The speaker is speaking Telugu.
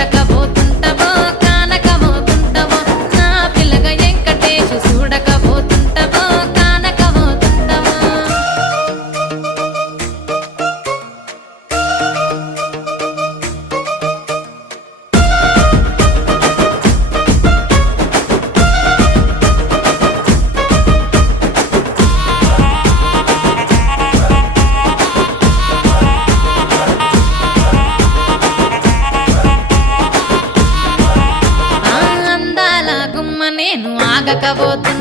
చూడకపోతుంటవో కానకపోతుంటవో నా పిల్లగా వెంకటేశు చూడకపోతుంటవో కానకపోతుంటవో అందాల గుమ్మ నేను ఆగకపోతున్నా